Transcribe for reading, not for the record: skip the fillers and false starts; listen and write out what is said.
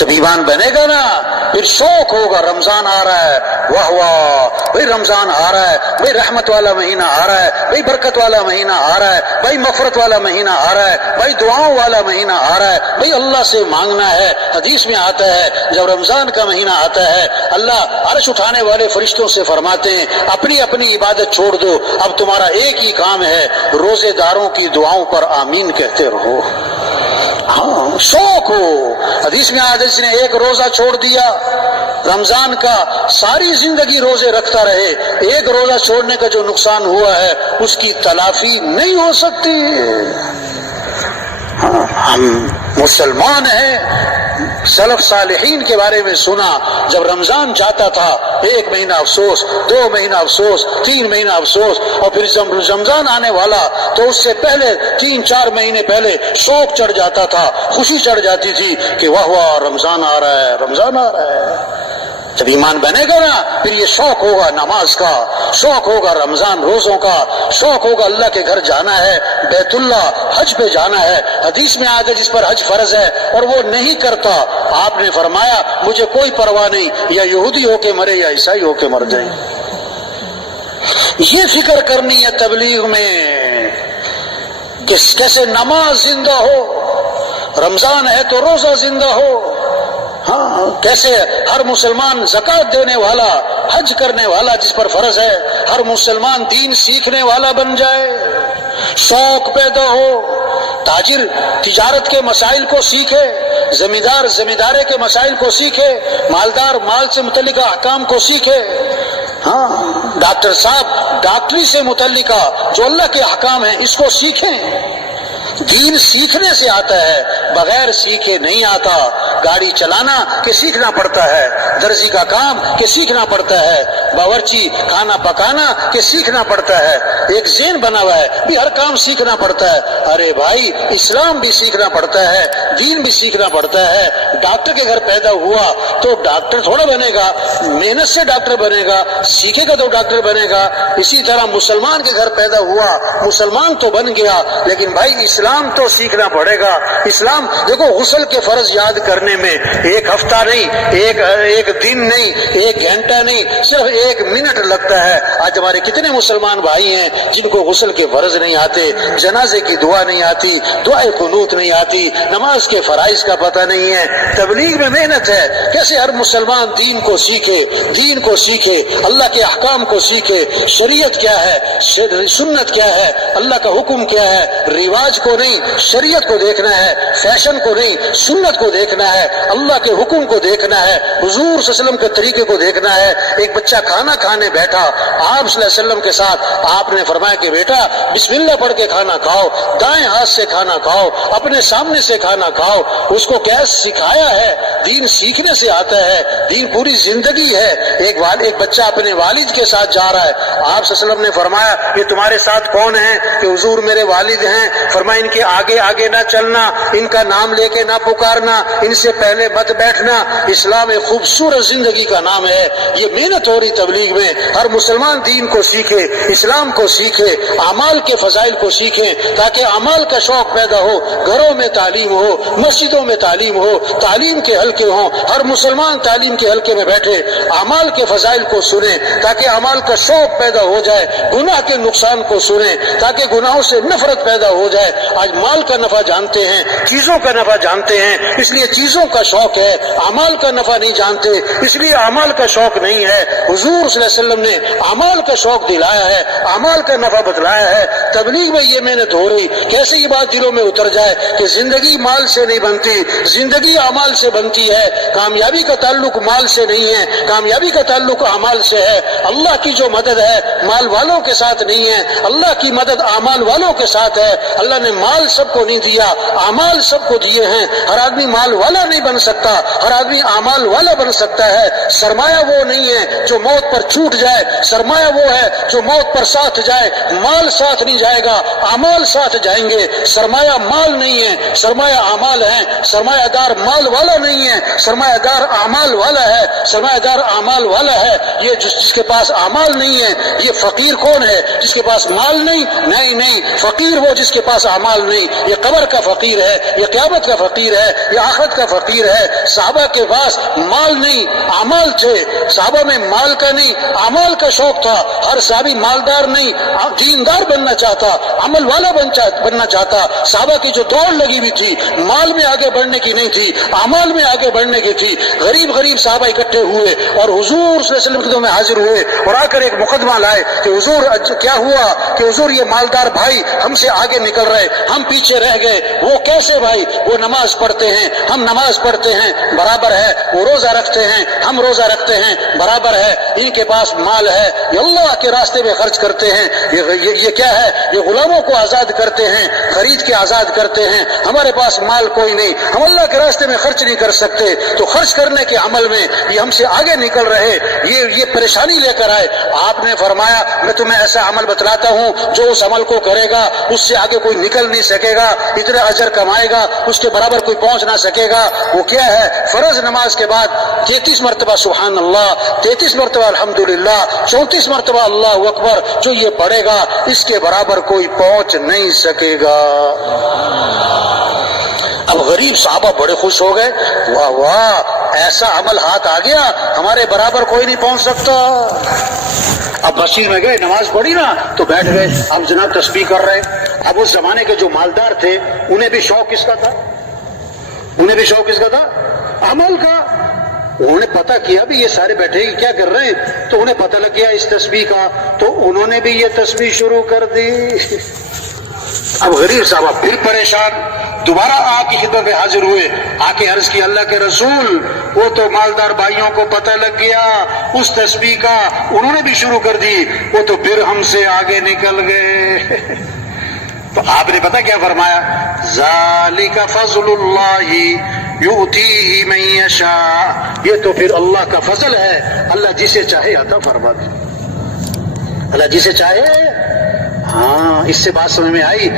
جب ایمان بنے گا نا پھر شوق ہوگا، رمضان آ رہا ہے، واہ واہ بھائی رمضان آ رہا ہے، بھائی رحمت والا مہینہ آ رہا ہے، بھائی برکت والا مہینہ آ رہا ہے، بھائی مغفرت والا مہینہ آ رہا ہے، بھائی دعاؤں والا مہینہ آ رہا ہے، بھائی اللہ سے مانگنا ہے۔ حدیث میں آتا ہے جب رمضان کا مہینہ آتا ہے اللہ عرش اٹھانے والے فرشتوں سے فرماتے ہیں اپنی اپنی عبادت چھوڑ دو، اب تمہارا ایک ہی کام ہے، روزے داروں کی دعاؤں پر آمین کہتے رہو۔ ہاں شوق ہو۔ حدیث میں آج جس نے ایک روزہ چھوڑ دیا رمضان کا، ساری زندگی روزے رکھتا رہے، ایک روزہ چھوڑنے کا جو نقصان ہوا ہے اس کی تلافی نہیں ہو سکتی۔ ہم مسلمان ہیں، سلف صالحین کے بارے میں سنا جب رمضان جاتا تھا ایک مہینہ افسوس، 2 مہینہ افسوس، 3 مہینہ افسوس، اور پھر جب رمضان آنے والا تو اس سے پہلے 3-4 مہینے پہلے شوق چڑھ جاتا تھا، خوشی چڑھ جاتی تھی کہ واہ واہ رمضان آ رہا ہے، رمضان آ رہا ہے۔ جب ایمان بنے گا نا پھر یہ شوق ہوگا نماز کا، شوق ہوگا رمضان روزوں کا، شوق ہوگا اللہ کے گھر جانا ہے، بیت اللہ حج پہ جانا ہے۔ حدیث میں آتا ہے جس پر حج فرض ہے اور وہ نہیں کرتا، آپ نے فرمایا مجھے کوئی پرواہ نہیں، یا یہودی ہو کے مرے یا عیسائی ہو کے مر جائے۔ یہ فکر کرنی ہے تبلیغ میں کہ کیسے نماز زندہ ہو، رمضان ہے تو روزہ زندہ ہو، ہاں کیسے ہر مسلمان زکوٰۃ دینے والا، حج کرنے والا جس پر فرض ہے، ہر مسلمان دین سیکھنے والا بن جائے، شوق پیدا ہو، تاجر تجارت کے مسائل کو سیکھے، زمیندار زمیندارے کے مسائل کو سیکھے، مالدار مال سے متعلق احکام کو سیکھے، ہاں ڈاکٹر صاحب ڈاکٹری سے متعلقہ جو اللہ کے احکام ہیں اس کو سیکھیں۔ دین سیکھنے سے آتا ہے، بغیر سیکھے نہیں آتا۔ گاڑی چلانا کہ سیکھنا پڑتا ہے، درزی کا کام کہ سیکھنا پڑتا ہے، باورچی کھانا پکانا کہ سیکھنا پڑتا ہے۔ ایک ذہن بنا ہوا ہے بھی ہر کام سیکھنا پڑتا ہے، ارے بھائی اسلام بھی سیکھنا پڑتا ہے، دین بھی سیکھنا پڑتا ہے۔ ڈاکٹر کے گھر پیدا ہوا تو ڈاکٹر تھوڑا بنے گا، محنت سے ڈاکٹر بنے گا، سیکھے گا تو ڈاکٹر بنے گا۔ اسی طرح مسلمان کے گھر پیدا ہوا، مسلمان تو بن گیا، لیکن بھائی اسلام تو سیکھنا پڑے گا۔ اسلام دیکھو غسل کے فرض یاد کرنے میں ایک ہفتہ نہیں، ایک دن نہیں، ایک گھنٹہ نہیں، صرف 1 منٹ لگتا ہے۔ آج ہمارے کتنے مسلمان بھائی ہیں جن کو غسل کے فرض نہیں آتے، جنازے کی دعا نہیں آتی، دعائے قنوت نہیں آتی، نماز کے فرائض کا پتہ نہیں ہے۔ تبلیغ میں محنت ہے، کیسے ہر مسلمان دین کو سیکھے، دین کو سیکھے، اللہ کے احکام کو سیکھے، شریعت کیا ہے، سنت کیا ہے، اللہ کا حکم کیا ہے، رواج کو نہیں شریعت کو دیکھنا ہے، فیشن کو نہیں سنت کو دیکھنا ہے، اللہ کے حکم کو دیکھنا ہے، حضور صلی اللہ علیہ وسلم کے طریقے کو دیکھنا ہے۔ ایک بچہ کھانا کھانے بیٹھا، آپ صلی اللہ علیہ وسلم کے ساتھ آپ نے فرمایا کہ بیٹا بسم اللہ پڑھ کے کھانا کھاؤ، دائیں ہاتھ سے کھانا کھاؤ، اپنے سامنے سے کھانا کھاؤ۔ اس کو کیا سکھایا ہے؟ دین سیکھنے سے آتا ہے، دین پوری زندگی ہے۔ ایک بچہ اپنے والد کے ساتھ جا رہا ہے، آپ صلی اللہ علیہ وسلم نے فرمایا یہ تمہارے ساتھ کون ہیں؟ کہ حضور میرے والد ہیں۔ فرمایا ان کے آگے آگے نہ چلنا، ان کا نام لے کے نہ پکارنا، ان سے پہلے مت بیٹھنا۔ اسلام ایک خوبصورت زندگی کا نام ہے۔ یہ محنت ہو رہی تبلیغ میں، ہر مسلمان دین کو سیکھے، اسلام کو سیکھے، اعمال کے فضائل کو سیکھیں، تاکہ اعمال کا شوق پیدا ہو، گھروں میں تعلیم ہو، مسجدوں میں تعلیم ہو، تعلیم کے حلقے ہوں، ہر مسلمان تعلیم کے حلقے میں بیٹھے، اعمال کے فضائل کو سنیں تاکہ اعمال کا شوق پیدا ہو جائے، گناہ کے نقصان کو سنیں تاکہ گناہوں سے نفرت پیدا ہو جائے۔ آج مال کا نفع جانتے ہیں، چیزوں کا نفع جانتے ہیں، اس لیے چیزوں کا شوق ہے، اعمال کا نفع نہیں جانتے اس لیے اعمال کا شوق نہیں ہے۔ حضور صلی اللہ علیہ وسلم نے اعمال کا شوق دلایا ہے، اعمال کا نفع بتلایا ہے۔ تبلیغ میں یہ محنت ہو رہی، کیسے یہ بات دلوں میں اتر جائے کہ زندگی مال سے نہیں بنتی، زندگی اعمال سے بنتی ہے۔ کامیابی کا تعلق مال سے نہیں ہے، کامیابی کا تعلق اعمال سے ہے۔ اللہ کی جو مدد ہے مال والوں کے ساتھ نہیں ہے، اللہ کی مدد اعمال والوں کے ساتھ ہے۔ اللہ نے مال سب کو نہیں دیا، اعمال سب کو دیے ہیں۔ ہر آدمی مال والا نہیں بن سکتا، ہر آدمی اعمال والا بن سکتا ہے۔ سرمایہ وہ نہیں ہے جو موت پر چھوٹ جائے، سرمایہ وہ ہے جو موت پر ساتھ جائے۔ مال ساتھ نہیں جائے گا، اعمال ساتھ جائیں گے۔ سرمایہ مال نہیں ہے، سرمایہ اعمال ہے۔ سرمایہ دار مال والا نہیں ہے، سرمایہ دار اعمال والا ہے۔ سرمایہ دار اعمال والا ہے یہ جس کے پاس اعمال نہیں ہے۔ یہ فقیر کون ہے؟ جس کے پاس مال نہیں، نہیں فقیر وہ جس کے پاس اعمال نہیں۔ یہ قبر کا فقیر ہے، یہ قیامت کا فقیر ہے، یہ آخرت کا فقیر ہے. صحابہ کے پاس مال نہیں اعمال تھے. صحابہ میں مال کا نہیں اعمال کا شوق تھا. ہر صحابی مالدار نہیں دیندار بننا چاہتا, عمل والا بننا چاہتا. صحابہ کی جو دوڑ لگی ہوئی تھی مال میں آگے بڑھنے کی نہیں تھی, اعمال میں آگے بڑھنے کی تھی. غریب غریب صحابہ اکٹھے ہوئے اور حضور صلی اللہ علیہ وسلم کے میں حاضر ہوئے اور آ کر ایک مقدمہ لائے کہ حضور کیا ہوا کہ حضور یہ مالدار بھائی ہم سے آگے نکل رہے, ہم پیچھے رہ گئے. وہ کیسے بھائی؟ وہ نماز پڑھتے ہیں, ہم نماز پڑھتے ہیں برابر ہے. وہ روزہ رکھتے ہیں, ہم روزہ رکھتے ہیں برابر ہے. ان کے پاس مال ہے, یہ اللہ کے راستے میں خرچ کرتے ہیں. یہ کیا ہے؟ یہ غلاموں کو آزاد کرتے ہیں, خرید کے آزاد کرتے ہیں. ہمارے پاس مال کوئی نہیں, ہم اللہ کے راستے میں خرچ نہیں کر سکتے. تو خرچ کرنے کے عمل میں یہ ہم سے آگے نکل رہے, یہ پریشانی لے کر آئے. آپ نے فرمایا میں تمہیں ایسا عمل بتلاتا ہوں جو اس عمل کو کرے گا اس سے آگے کوئی نکل نہیں سکے گا, اتنا اجر کمائے گا اس کے برابر کوئی پہنچ نہ سکے گا. وہ کیا ہے؟ فرض نماز کے بعد 33 مرتبہ سبحان اللہ, 33 مرتبہ الحمدللہ, 34 مرتبہ اللہ اکبر جو یہ پڑھے گا اس کے برابر کوئی پہنچ نہیں سکے گا. اب غریب صحابہ بڑے خوش ہو گئے, واہ واہ ایسا عمل ہاتھ آ گیا, ہمارے برابر کوئی نہیں پہنچ سکتا. اب مسجد میں گئے, نماز پڑھی نا تو بیٹھ گئے, اب جناب تسبیح کر رہے. اب اس زمانے کے جو مالدار تھے انہیں بھی شوق کس کا تھا؟ انہیں بھی شوق کس کا تھا؟ عمل کا. انہوں نے پتہ کیا بھی یہ سارے بیٹھے کیا کر رہے ہیں, تو انہیں پتہ لگ گیا اس تسبیح کا, تو انہوں نے بھی یہ تسبیح شروع کر دی. اب غریب صاحب پھر پریشان, دوبارہ آپ کی خدمت میں حاضر ہوئے, آ کے عرض کی اللہ کے رسول وہ تو مالدار بھائیوں کو پتہ لگ گیا اس تسبیح کا, انہوں نے بھی شروع کر دی, وہ تو پھر ہم سے آگے نکل گئے. تو آپ نے پتہ کیا فرمایا؟ ذالک فضل اللہ یؤتیہ من یشاء, یہ تو پھر اللہ کا فضل ہے, اللہ جسے چاہے عطا فرما دے, اللہ جسے چاہے. ہاں اس سے بات سمجھ میں آئی.